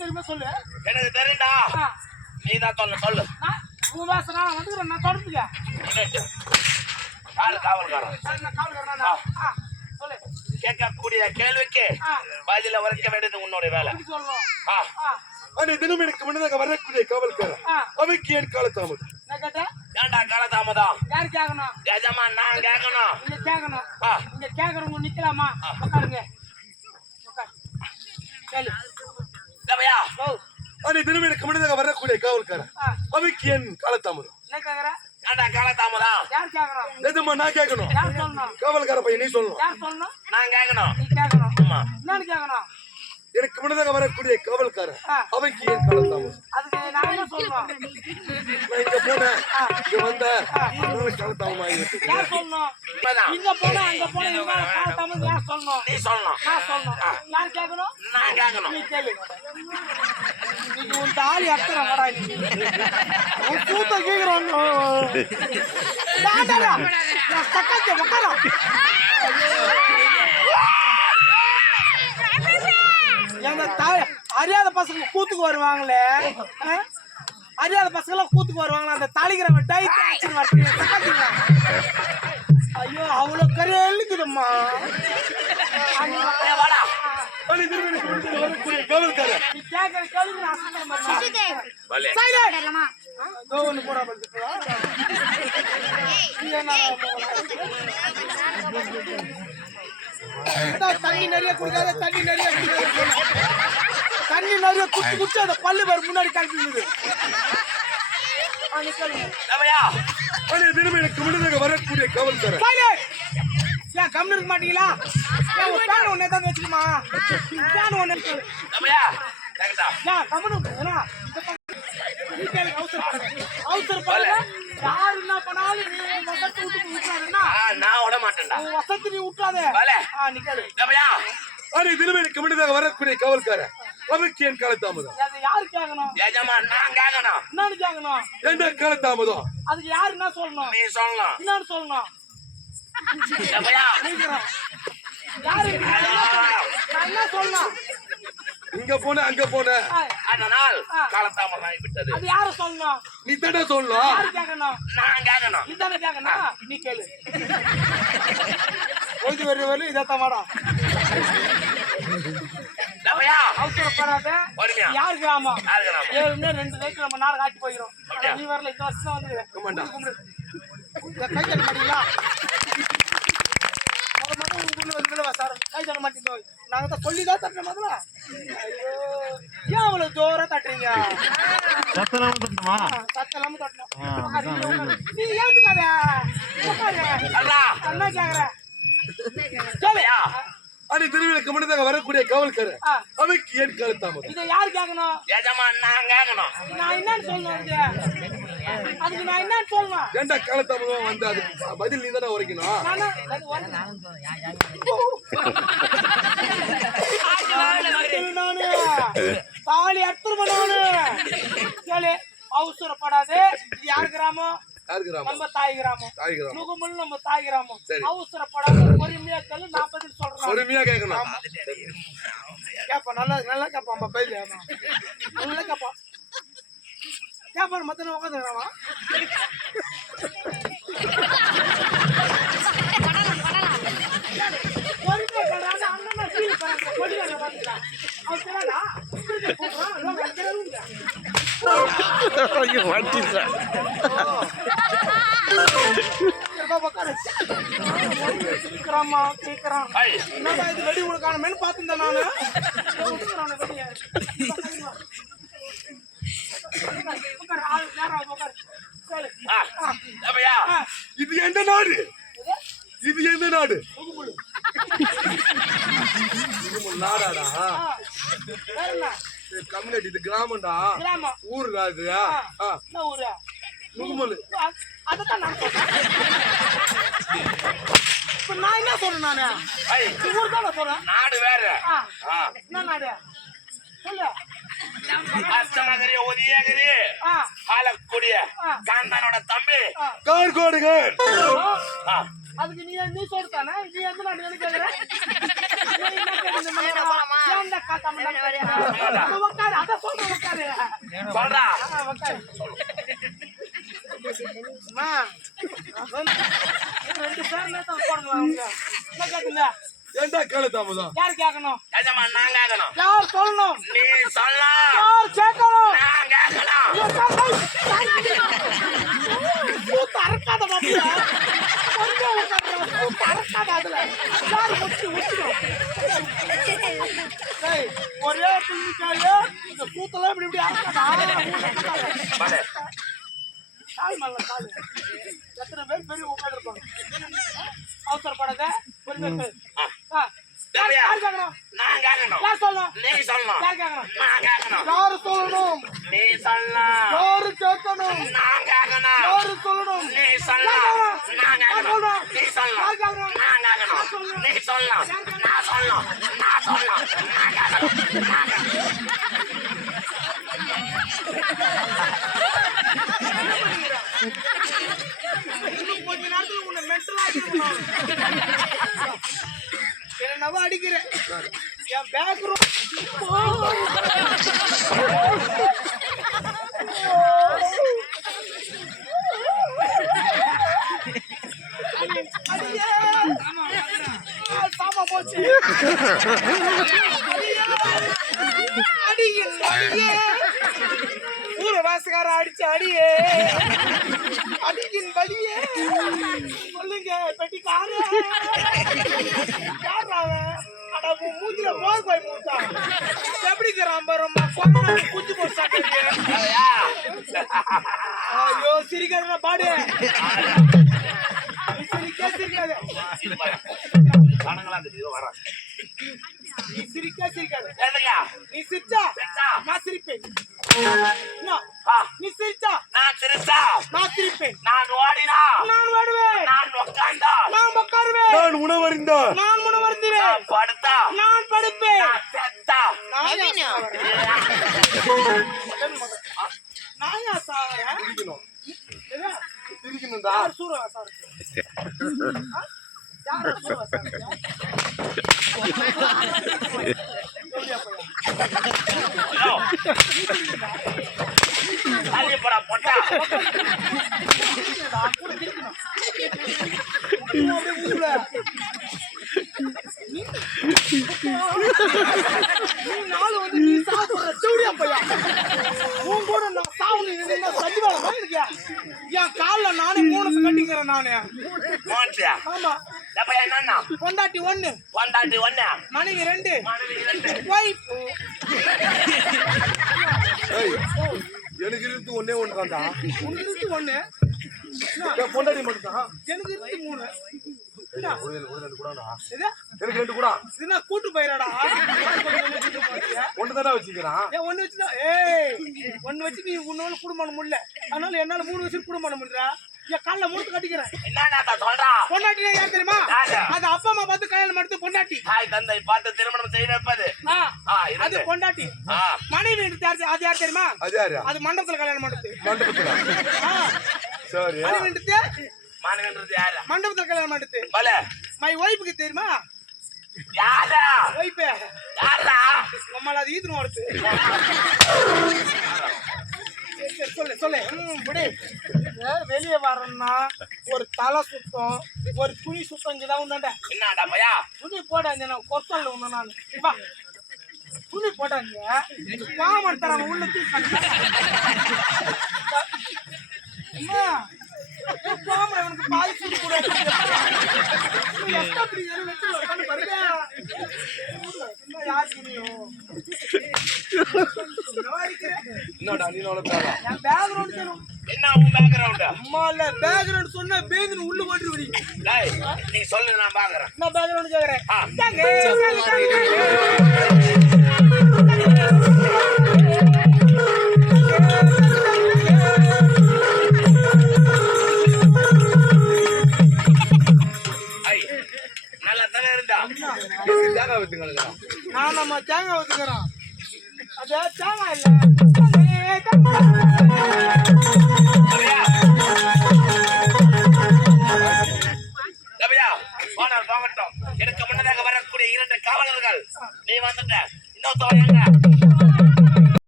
தெரியுமா சொல்லு. எனக்கு தெரியும்டா. நீதான் சொல்லு. உன் வாசனா வந்துக்கிறேன் நான் தொடர்ந்துக்க. யாரு காவல்காரன்? காவல்காரனா? சொல்லு. கேட்கக்கூடிய கேள்விக்கு பதில வரைக்க வேண்டியது உன்னுடைய வேலை. தினம் எனக்கு முன்னதாக வரக்கூடிய காவல்காரன் அவைக்கு ஏன் காலதாமதம்? ஏன்டா காலதாமதம்? யாரு கேட்கணும்? எஜமா நான் கேட்கணும். நீங்க கேட்கணும். நீங்க கேட்கறவங்க நிக்கலாமா? உட்காருங்க. சொல்லு. தேவையா? தினம் எனக்கு முன்னதாக வரக்கூடிய காவல்காரன் அவைக்கு ஏன் காலதாமதம்? என்ன கேக்குற? ஏன்டா காலதாமதம்? யார் கேட்கணும்? எதுமா நான் கேட்கணும். யார் சொல்லணும்? காவல்கார பையன் நீ சொல்லணும். யார் சொல்லணும்? நான் கேட்கணும். நீ கேட்கணும். ஆமா. என்னன்னு கேட்கணும்? எனக்கு முன்னதாக வரக்கூடிய காவல்காரன் அவைக்கு ஏன் காலதாமதம்? அதுக்கு நான் என்ன சொல்லணும்? நான் இங்க போனேன் இங்க வந்தேன் காலதாமதம் ஆகிடுச்சு. யார் சொல்லணும்? இங்க போனா அங்க போனா இங்க காலதாமதம் யார் சொல்லணும்? நீ சொல்லணும். நான் சொல்லணும். யார் கேட்கணும்? நான் கேட்கணும். நீ கேளு. நீ உன் தாலி அத்தற வரா நீ. உன் கூத்த கேக்குறான். டாடா. நான் சக்கச்ச வக்கறா. எங்க தாய் அறியாத பசங்க கூத்துக்கு வருவாங்களே. அறியாத பசங்க கூத்துக்கு வருவாங்களா அந்த தாளிக்கிறவங்க டைட் ஆக்சன் வரீங்க. ஐயோ அவ்வளவு கரியல்லுக்குதும்மா. வாடா. காவல்காரன் நீ கேக்குற கேள்வி நான் சொல்றேன். வலே. சைலண்ட். ஒன்னு போடா படுத்துறா. தண்ணி நிறைய குடிக்காத தண்ணி நிறைய தண்ணி நிறைய குடிச்சு குடிச்சு அந்த பல்லு பேர் முன்னாடி கழிச்சு. தினம் எனக்கு முன்னதாக வரக்கூடிய காவல்காரன் ஏன் கம்னு இருக்க மாட்டீங்களா? ஒரு பேன் ஒன்னே தான் வச்சுக்குமா? பேன் ஒன்னு அவசர யாரு என்ன பண்ணாலும் நீ வசத்து விட்டு விட்டுறாருன்னா நான் விட மாட்டேன்டா. வசத்து நீ விட்டுறாதே. நிக்கல் தினம் எனக்கு முன்னதாக வரக்கூடிய காவல்காரன் அவைக்கு ஏன் காலதாமதம்? யாரு கேட்கணும்? எஜமா நான் கேட்கணும். என்னன்னு கேட்கணும்? என்ன காலதாமதம்? அதுக்கு யாரு என்ன சொல்லணும்? நீ சொல்லணும். என்னன்னு சொல்லணும்? யாரு நான் என்ன சொல்லணும்? இங்க போன அங்க போன அதனால் காலதாமதம் ஆகிவிட்டது. அது யாரு சொல்லணும்? நீ தானே சொல்லணும். யாரு கேட்கணும்? நான் கேட்கணும். நீ தானே கேட்கணும். நீ கேளு. ஓடி வரல இதான் வாடா. அவசரப்படாத. யாரு கிராமம்? 2 வயசுல நம்ம நாடு காட்டி போயிடும். நீ வரல இந்த வருஷம் வந்து கை தர மாட்டீங்களா? கை தர மாட்டீங்க. நாங்க தான் சொல்லிதான் தட்டுற மாதிரி. ஏன் அவ்வளவு ஜோரா தட்டுறீங்க? சத்தலாம தட்டணும். நீ ஏத்துக்காத. என்ன கேக்குற? திருவிழாக்கு முன்னதாக வரக்கூடிய காவல்காரன் அவைக்கு ஏன் காலதாமதம்? இதை யாரு கேட்கணும்? எஜமா நான் கேட்கணும். நான் என்னன்னு சொல்லணும்? அதுக்கு நான் என்னன்னு சொல்லணும்? ஏண்டா காலதாமதம் வந்து அதுக்கு பதில் நீ தானே உரைக்கணும். தாலி அத்துருமனு கேளு. அவசரப்படாது. யாரு கிராமம்? நம்ம தாய் கிராமம். முகமுள் நம்ம தாய் கிராமம். அவசரப்படாத பொறுமையா கேளு. நான் பதில் சொல்றேன். பொறுமையா கேட்கணும். கேப்பா நல்லா கேப்பான். பையில நல்லா கேப்பான். கேப்பாரு மத்தன உட்காந்துக்கிறாமா? பொறுமையா கேடாது. அண்ணா ஃபீல் பண்ற பொடியா பாத்துடா. அவ கேடா. கூப்பிடுறான். லோக அங்கறவுங்க. ஐயோ வாட்டிச்சா. என்னடா இது வெடி உனக்கான மெனு பாத்துட்டேன் நானு. இது எந்த நாடு? இது எந்த நாடு? நாடாடா கம்யூனிட்டி. இது கிராமம்டா. ஊருடா இது. ஊரு முகமுல். அதான் நான் நான் என்ன சொல்றேன்? நானு ஊர் தான் சொல்றேன். நாடு வேற. என்ன நாடு சொல்லு. அஸ்தமகரி ஒதியகரி ஆலக்குடிய காந்தானோட தம்பி கார்கோடுகள். அதுக்கு நீ சொல்லிட்டானே. நீ எந்த நாடு கேக்குற? சொல்றா அம்மா, ரெண்டு பேர் தான் போடுங்க அவங்க. என்ன கேக்குங்க? ஏண்டா கேளு தாமதம் யார் கேட்கணும்? எஜமா நான் கேட்கணும் யார் சொல்லணும்? நீ சொல்லலாம் யார் கேட்கணும்? நான் கேட்கணும் கூத்து அறக்காத மாப்பிள்ள. கொஞ்சம் உட்கார்றா, கூத்து அறக்காத அதுல. யார் உச்சிடும்? ஒரே துணிக்காய இந்த கூத்தெல்லாம் இப்படி அறக்காதா? பாரு கால் மேல கால். எத்தனை பேர் பெரிய உட்காந்துருப்பாங்க. அவசரப்படாத. பொறுமையா யார் கேட்கணும்? நான் கேட்கணும் யார் சொல்லணும்? நீ சொல்லணும் யார் கேட்கணும்? நான் கேட்கணும் யாரு சொல்லணும்? நீ சொல்லலாம் யாரு கேட்கணும்? நான் கேட்கணும் யாரு சொல்லணும்? நீ சொல்லலாம் நான் கேட்கணும் நீ சொல்லலாம் யார் கேட்கணும்? நான் கேட்கணும் நீ சொல்லலாம் நான் சொல்லலாம் நான் சொல்லலாம் நான் கேட்கணும் நான் கேட்கணும் இன்னும் கொஞ்ச நேரத்துல உன்னை மென்டலா என்னவா அடிக்கிறேன் என் பேக்ரவுண்ட் சாமா போச்சு அடியே ஊர வாசகார அடிச்சு அடியே அடிக்கின் வலியே சொல்லுங்க பெட்டிக்கார யார் அவன்? அட மூஞ்சில மோர் போய் மூத்தா எப்படிக்கிறான் பாருமா கொரோனா குஞ்சு போட்டு சாப்பிட்டு ஐயோ சிரிக்காத பாடு சிரிக்காது நீ சிரிக்காது நீ சிரிச்சா நான் சிரிப்பேன் நீ சிரிச்சா நான் சிரிச்சா நான் சிரிப்பேன் நான் ஓடினா நான் வாடுவேன் நான் உட்கார்ந்தா நான் உட்காருவேன் நான் உணவறிந்தா நான் உணவருந்துவேன் நான் படுத்தா நான் படுப்பேன் நான் செத்தா நாயா சாவறேன் சிரிக்கணும்டா யார் சூரவா சாவறேன் யார் சூரவா சாவறேன் தள்ளி போடா போட்டா நாலு வந்து நீ சாப்பிடுற சூடியா பையா உன் கூட நான் சாவுங்க சஞ்சு வேலை இருக்கா என் காலில் நானே மூணு கட்டிக்கிறேன் நானு மோன்றியா ஆமா அப்ப என்னன்னா பொண்டாட்டி ஒண்ணு பொண்டாட்டி ஒண்ணு மனைவி ரெண்டு மனைவி ரெண்டு வைஃப் எனக்கு இருந்து ஒன்னே ஒன்று தான்டா உங்களுக்கு ஒண்ணு பொண்டாடி மட்டும் தான் எனக்கு இருந்து மூணு என்ன? இது? எனக்கு ரெண்டு கூட இதுனா கூட்டு போயிடாடா ஒன்று தானே வச்சுக்கிறான் ஒண்ணு வச்சுதான் ஏய் ஒண்ணு வச்சு நீ உன்னால குடும்பம் பண்ண முடியல அதனால என்னால 3 வருஷம் குடும்பம் பண்ண முடியல என் காலில் மூட்டு கட்டிக்கிறேன் என்னடா சொல்றா பொண்டாட்டினா யார் தெரியுமா அது அப்பா அம்மா பார்த்து கல்யாணம் எடுத்து பொண்டாட்டி தாய் தந்தை பார்த்து திருமணம் செய்ய வைப்பது அது பொண்டாட்டி மனைவி அது யார் தெரியுமா அது யாரு அது மண்டபத்துல கல்யாணம் பண்ணுது மண்டபத்துல சரி மனைவி மானகன்றது யாரா மண்டபத்துல கல்யாணம் பண்ணுது பல மை ஒய்ஃபுக்கு தெரியுமா யாரா ஒய்ஃப் யாரா நம்மள அது ஈதுன்னு வருது சொல்லு சொல்லு இப்படி வெளியே வரணும்னா ஒரு தலை சுத்தம் ஒரு துணி சுத்தம் இங்கதான் உண்டாண்ட என்னடா பையா துணி போடாங்க நான் கொத்தல்ல உன்ன நான் வா துணி போட்டாங்க வாமன் தராம உள்ள தூக்கி அம்மா அவனுக்கு பாதி சூடு கூட யார் தெரியும் என்னடா நீ நோளப்படாதா என் பேக்ரவுண்ட் தெரியும் என்ன உன் பேக்ரவுண்ட் அம்மா இல்ல பேக்ரவுண்ட் சொன்னா பேதுன்னு உள்ள போட்டு டேய் நீ சொல்லு நான் பாக்குறேன் நான் பேக்ரவுண்ட் கேக்குறேன் நல்லா தானே இருந்தா தேங்காய் வித்துங்க நான் நம்ம தேங்காய் ஊத்துக்கிறோம் அது தேங்காய் இல்ல